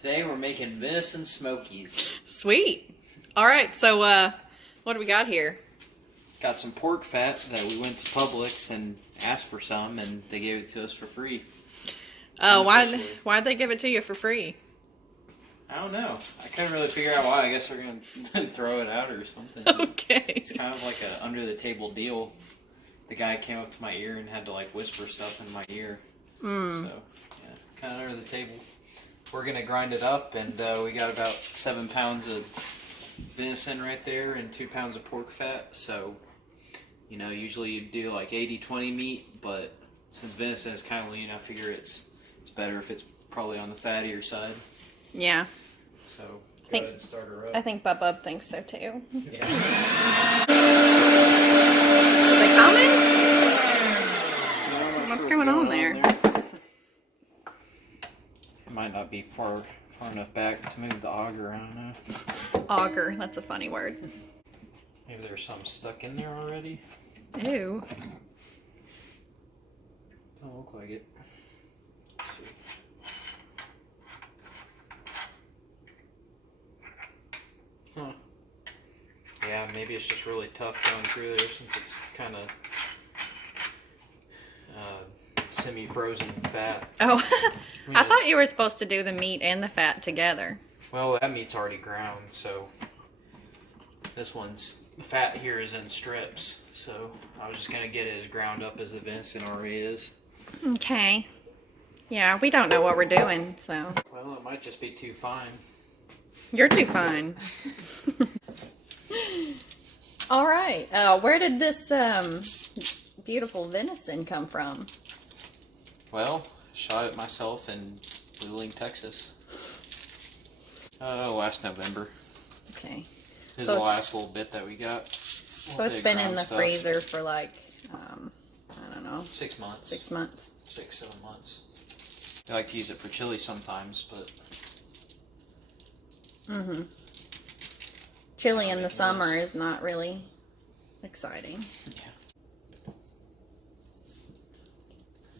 Today we're making venison smokies. Sweet. All right, so what do we got here? Got some pork fat that we went to Publix and asked for some, and they gave it to us for free. Why'd they give it to you for free? I don't know. I couldn't really figure out why. I guess they're gonna throw it out or something. Okay. It's kind of like a under the table deal. The guy came up to my ear and had to like whisper stuff in my ear. So yeah, kind of under the table. We're gonna grind it up, and we got about 7 pounds of venison right there and 2 pounds of pork fat. So, you know, usually you do like 80-20 meat, but since venison is kind of lean, I figure it's better if it's probably on the fattier side. Yeah. So go ahead and start her up. I think Bub thinks so too. Yeah. Are they coming? What's going on there? It might not be far enough back to move the auger. I don't know. Auger. That's a funny word. Maybe there's some stuck in there already. Ew. Don't look like it. Let's see. Huh. Yeah, maybe it's just really tough going through there since it's kind of semi-frozen fat. Oh, I thought it's- you were supposed to do the meat and the fat together. Well, that meat's already ground, so this one's the fat here is in strips. So I was just gonna get it as ground up as the venison already is. Okay. Yeah, we don't know what we're doing, so. Well, it might just be too fine. You're too fine. All right. Where did this beautiful venison come from? Well, shot it myself in Wheeling, Texas. Last November. Okay. This is So the last little bit that we got. So it's been in the freezer for like, I don't know. 6 months. 6 months. 6-7 months. I like to use it for chili sometimes, but... Chili in the summer is not really exciting. Yeah.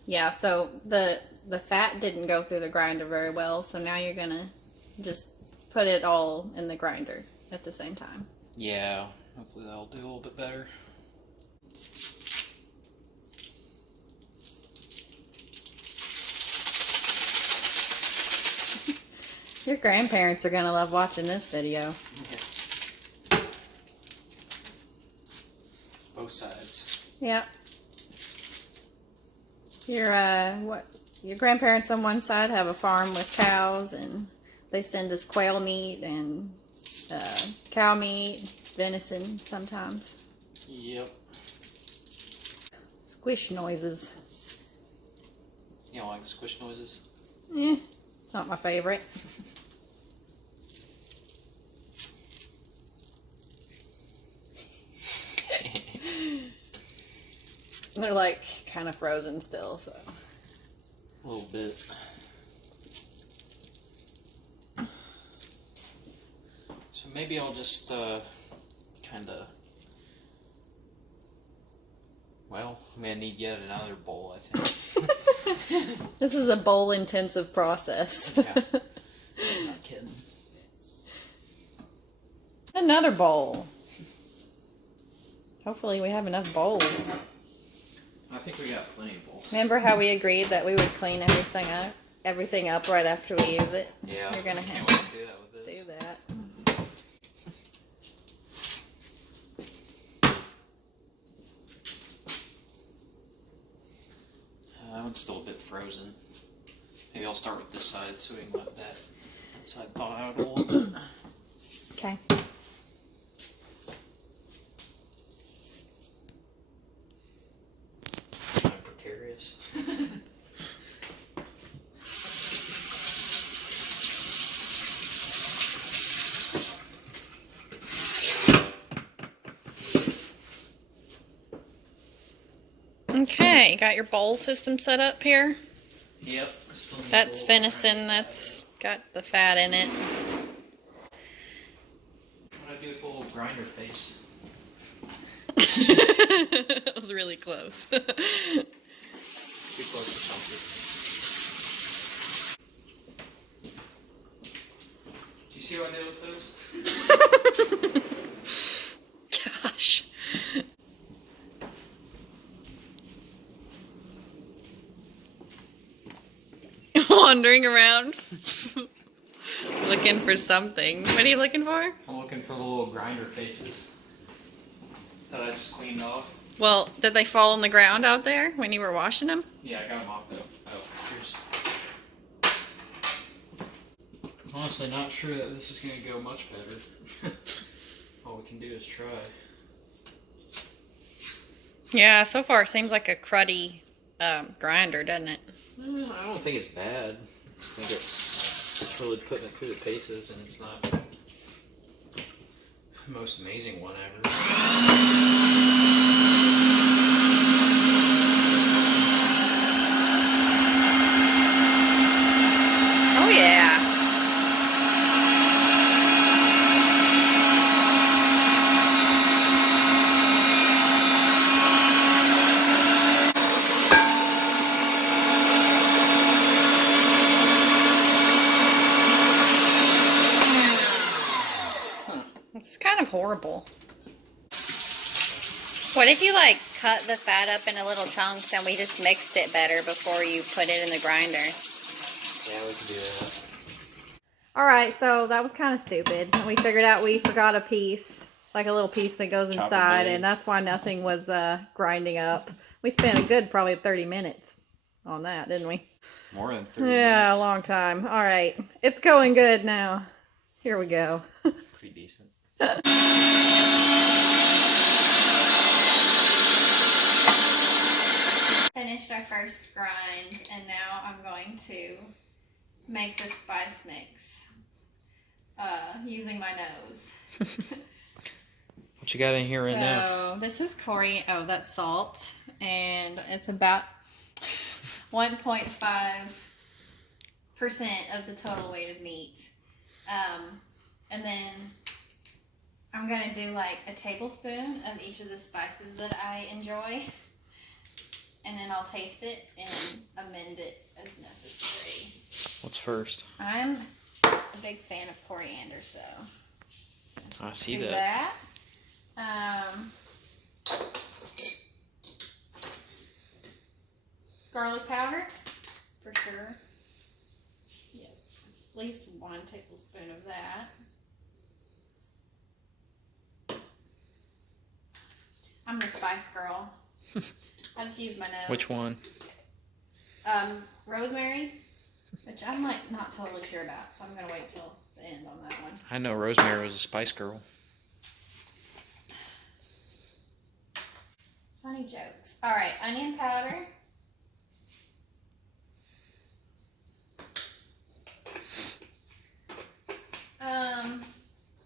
Yeah, so the fat didn't go through the grinder very well, so now you're gonna just put it all in the grinder at the same time. Yeah, hopefully that'll do a little bit better. Your grandparents are gonna love watching this video. Yeah. Both sides. Yeah. Your grandparents on one side have a farm with cows, and they send us quail meat and cow meat, venison sometimes. Yep. Squish noises. You don't like squish noises? Eh, not my favorite. They're like kind of frozen still, so. A little bit. So maybe I'll just kind of... Well, I'm going to need yet another bowl, I think. This is a bowl-intensive process. Yeah. I'm not kidding. Another bowl. Hopefully we have enough bowls. I think we got plenty of bowls. Remember how we agreed that we would clean everything up right after we use it? Yeah. You're gonna Can't have wait to to do that with this. do that. That one's still a bit frozen. Maybe I'll start with this side so we can let that side thaw out a little bit. Okay. Kind of precarious. Okay, got your bowl system set up here? Yep. That's venison, that's got the fat in it. What I do with the little grinder face? That was really close. Too close to something. You see what I did with those? Gosh. Wandering around. Looking for something. What are you looking for? I'm looking for the little grinder faces that I just cleaned off. Well, did they fall on the ground out there when you were washing them? Yeah, I got them off though. Oh, here's. Honestly, not sure that this is going to go much better. All we can do is try. Yeah, so far it seems like a cruddy grinder, doesn't it? I don't think it's bad. I just think it's really putting it through the paces, and it's not the most amazing one ever. Oh yeah. It's kind of horrible. What if you like cut the fat up into little chunks and we just mixed it better before you put it in the grinder? Yeah, we can do that. Alright, so that was kind of stupid. We figured out we forgot a piece, like a little piece that goes Chopper inside, blade. and that's why nothing was grinding up. We spent a good probably 30 minutes on that, didn't we? More than 30 Yeah, a minutes. long time. Alright, it's going good now. Here we go. Pretty decent. Finished our first grind, and now I'm going to make the spice mix using my nose. What you got in here right now? So this is coriander. Oh, that's salt, and it's about 1.5% of the total weight of meat. And then I'm gonna do like a tablespoon of each of the spices that I enjoy, and then I'll taste it and amend it as necessary. What's first? I'm a big fan of coriander, so I see do that. Garlic powder, for sure. Yep, at least 1 tablespoon of that. I'm the spice girl. I just use my nose. Which one? Rosemary, which I'm like not totally sure about, so I'm gonna wait till the end on that one. I know Rosemary was a spice girl. Funny jokes. All right, onion powder.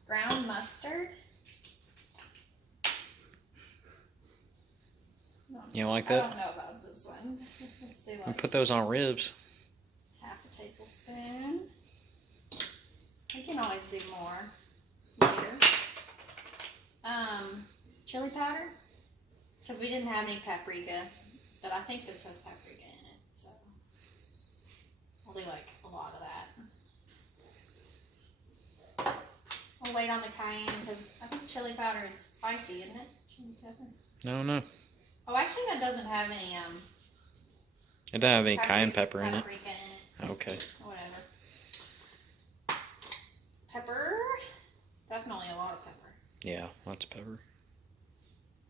Ground mustard. You don't like I that? don't know about this one. Let's do And like put those on ribs. half a tablespoon. We can always do more later. Chili powder, because we didn't have any paprika, but I think this has paprika in it, so I'll do like a lot of that. I'll wait on the cayenne because I think chili powder is spicy, isn't it? Chili pepper. No. Oh, actually, that doesn't have any It doesn't have any cayenne pepper in it. paprika in it. Okay. Whatever. Pepper. Definitely a lot of pepper. Yeah, lots of pepper.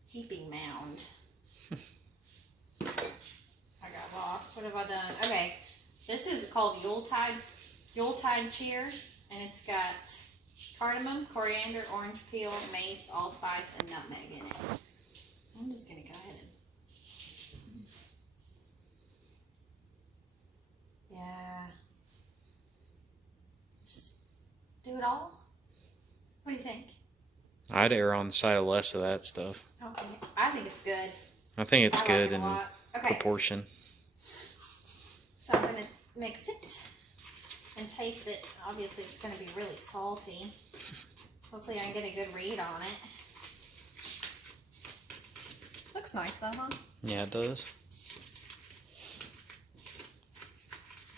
Heaping mound. I got lost. What have I done? Okay. This is called Yuletide Cheer, and it's got cardamom, coriander, orange peel, mace, allspice, and nutmeg in it. I'm just gonna go ahead and just do it all. What do you think? I'd err on the side of less of that stuff. Okay, I think it's good. I think it's I like good it a in lot. Okay, proportion. so I'm gonna mix it and taste it. Obviously, it's gonna be really salty. Hopefully, I can get a good read on it. Looks nice though, huh? Yeah, it does.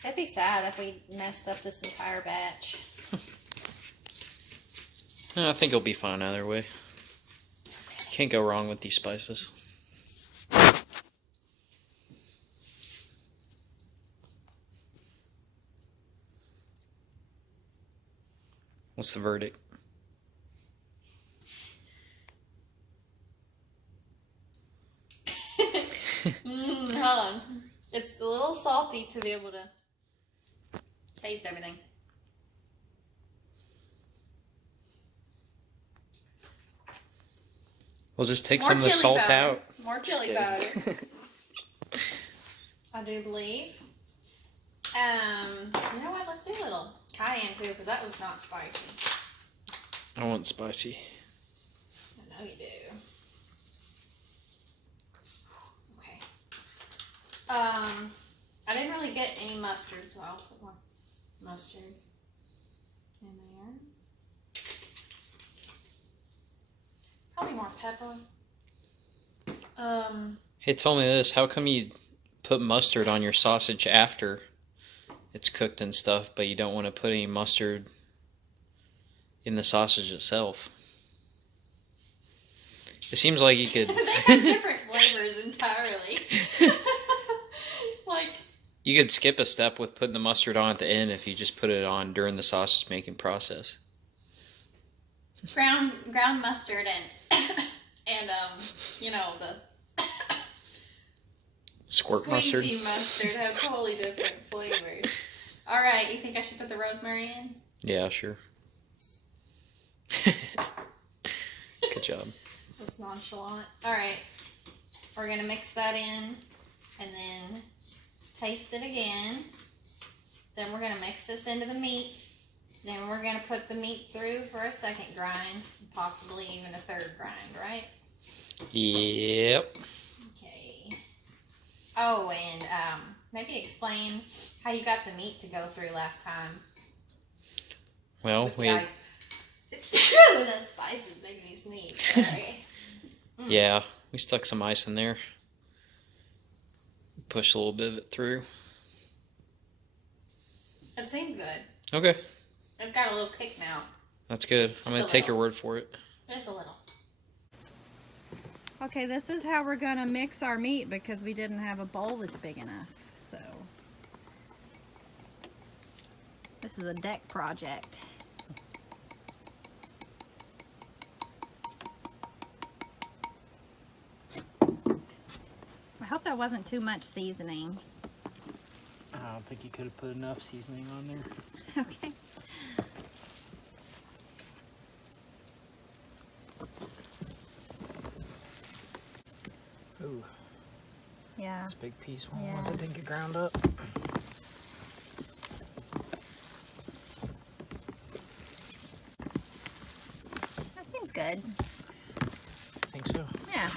It'd be sad if we messed up this entire batch. I think it'll be fine either way. Can't go wrong with these spices. What's the verdict? Hold on. It's a little salty to be able to taste everything. We'll just take some of the salt out. More chili powder. I do believe. You know what? Let's do a little cayenne too, because that was not spicy. I want spicy. I know you do. Okay. I didn't really get any mustard, so I'll put more mustard in there. Probably more pepper. Hey, tell me this. How come you put mustard on your sausage after it's cooked and stuff, but you don't want to put any mustard in the sausage itself? It seems like you could... They have different flavors entirely. Like... You could skip a step with putting the mustard on at the end if you just put it on during the sausage making process. Ground mustard and you know, the squirt mustard. Squeezy mustard have totally different flavors. All right, you think I should put the rosemary in? Yeah, sure. Good job. That's nonchalant. All right, we're gonna mix that in, and then taste it again. Then we're gonna mix this into the meat. Then we're gonna put the meat through for a second grind, possibly even a third grind, right? Yep. Okay. Oh, and maybe explain how you got the meat to go through last time. Well, the spice is making me sneeze. Sorry. Yeah, we stuck some ice in there. Push a little bit of it through. That seems good. Okay. It's got a little kick now. That's good. I'm going to take your word for it. Just a little. Okay, this is how we're going to mix our meat because we didn't have a bowl that's big enough. So, this is a deck project. I hope that wasn't too much seasoning. I don't think you could have put enough seasoning on there. Okay. Ooh. Yeah. It's a big piece. One Yeah. once it didn't get ground up. That seems good. I think so. Yeah.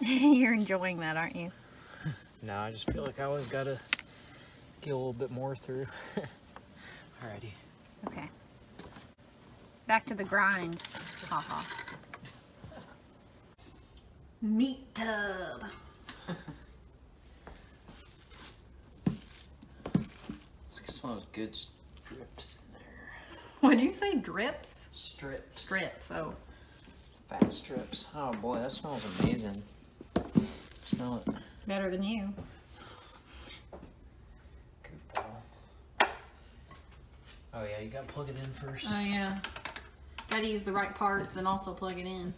You're enjoying that, aren't you? No, I just feel like I always got to get a little bit more through. Alrighty. Okay. Back to the grind. Haha. Meat tub. Let's get some of those good strips in there. What'd you say? Drips? Strips. Strips. Oh. Fat strips. Oh boy, that smells amazing. Smell it. Better than you. Goofball. Oh yeah, you gotta plug it in first. Oh yeah. Gotta use the right parts and also plug it in.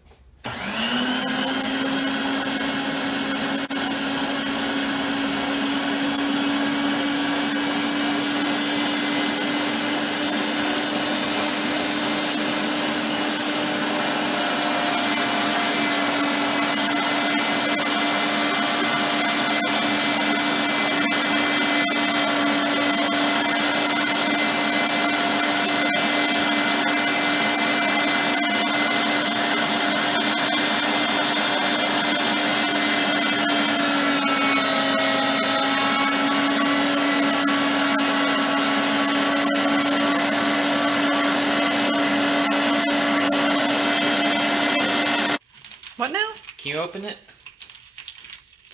What now? Can you open it?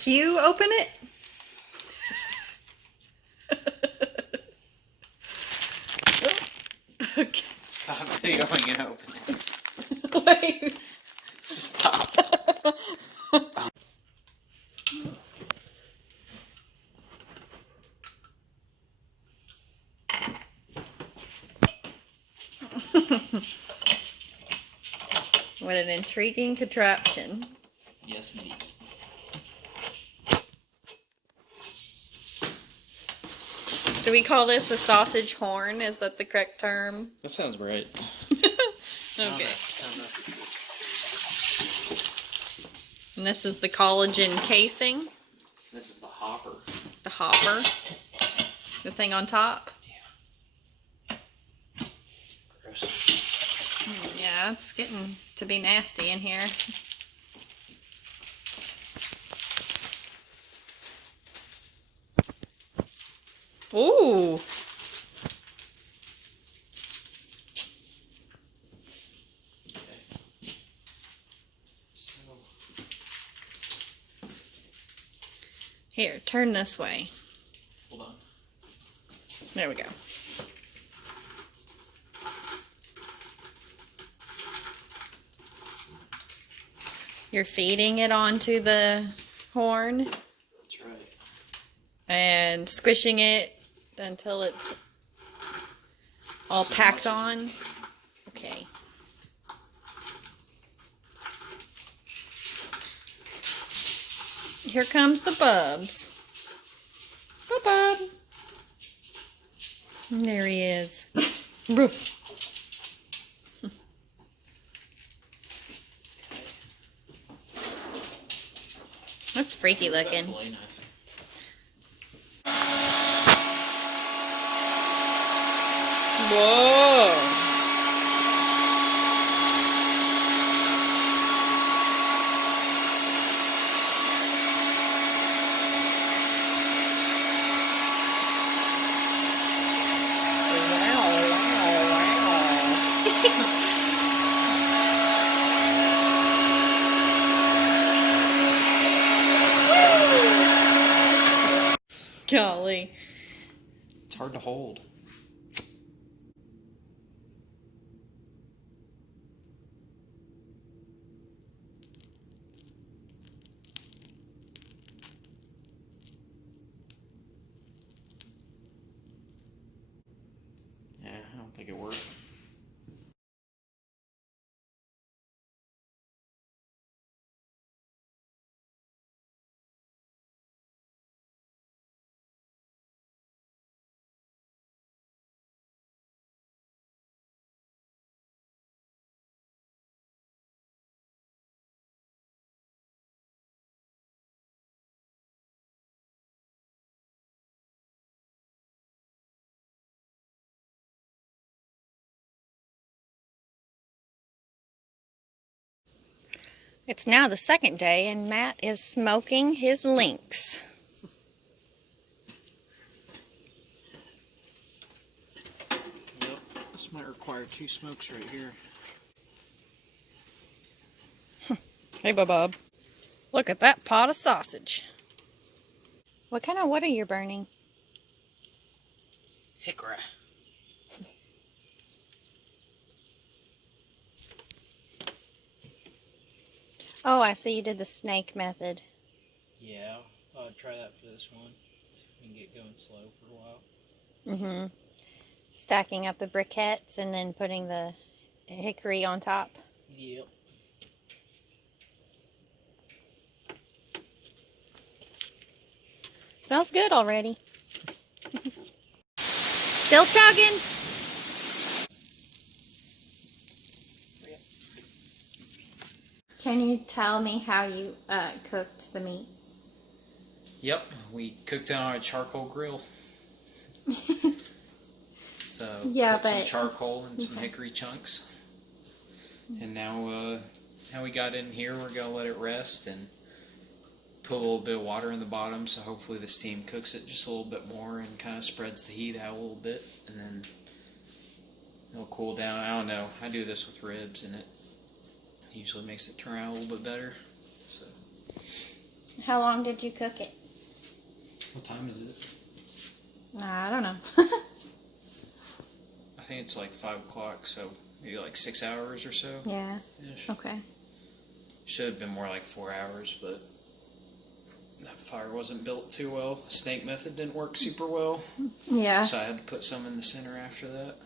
You open it? Okay. Stop videoing and open it. Wait. Stop. What an intriguing contraption. Yes, indeed. Do we call this a sausage horn? Is that the correct term? That sounds right. Okay. And this is the collagen casing. This is the hopper. The hopper. The thing on top. Gross. Yeah, it's getting to be nasty in here. Ooh. Here, turn this way. Hold on. There we go. You're feeding it onto the horn. That's right. And squishing it until it's all So packed much as on. you can. Okay. Here comes the bubs. Bub. There he is. That's freaky looking. Whoa. Golly. It's hard to hold. Yeah, I don't think it worked. It's now the second day and Matt is smoking his lynx. Yep, this might require 2 smokes right here. Hey, Bob. Look at that pot of sausage. What kind of wood are you burning? Hickory. Oh, I see you did the snake method. Yeah, I'll try that for this one. See if we can get going slow for a while. Mm-hmm. Stacking up the briquettes and then putting the hickory on top. Yep. Smells good already. Still chugging. Can you tell me how you cooked the meat? Yep, we cooked it on a charcoal grill. So Yeah, put some but charcoal and some hickory chunks. And now we got in here, we're gonna let it rest and put a little bit of water in the bottom, so hopefully the steam cooks it just a little bit more and kind of spreads the heat out a little bit, and then it'll cool down. I don't know. I do this with ribs, and it usually makes it turn out a little bit better. So, how long did you cook it? what time is it? I don't know. I think it's like 5 o'clock, so maybe like 6 hours or so. Yeah. Ish. Okay. Should have been more like 4 hours, but that fire wasn't built too well. Snake method didn't work super well, Yeah. so I had to put some in the center after that.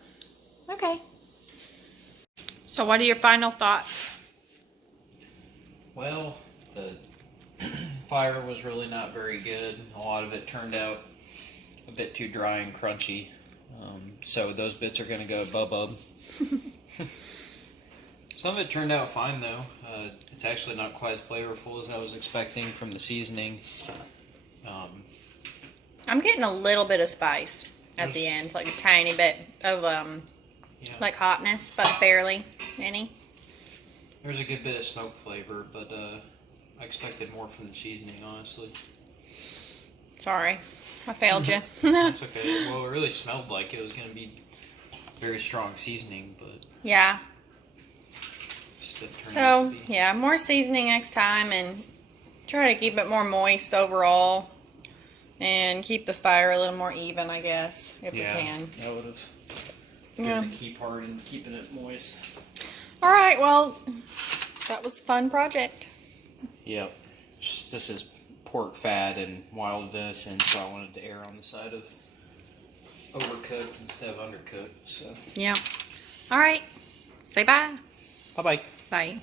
Okay. So what are your final thoughts? Well, the fire was really not very good. A lot of it turned out a bit too dry and crunchy. So those bits are going to go to Bub. Some of it turned out fine, though. It's actually not quite as flavorful as I was expecting from the seasoning. I'm getting a little bit of spice at the end, like a tiny bit of like hotness, but barely any. There's a good bit of smoke flavor, but I expected more from the seasoning, honestly. Sorry, I failed you. That's okay. Well, it really smelled like it was going to be very strong seasoning, but Yeah. just didn't turn out So, to be. yeah, more seasoning next time and try to keep it more moist overall and keep the fire a little more even, I guess, if we can. That would have Yeah. been the key part in keeping it moist. All right, well, that was a fun project. Yep. It's just, this is pork fat and wild venison, so I wanted to err on the side of overcooked instead of undercooked. So. Yeah. All right. Say bye. Bye-bye. Bye.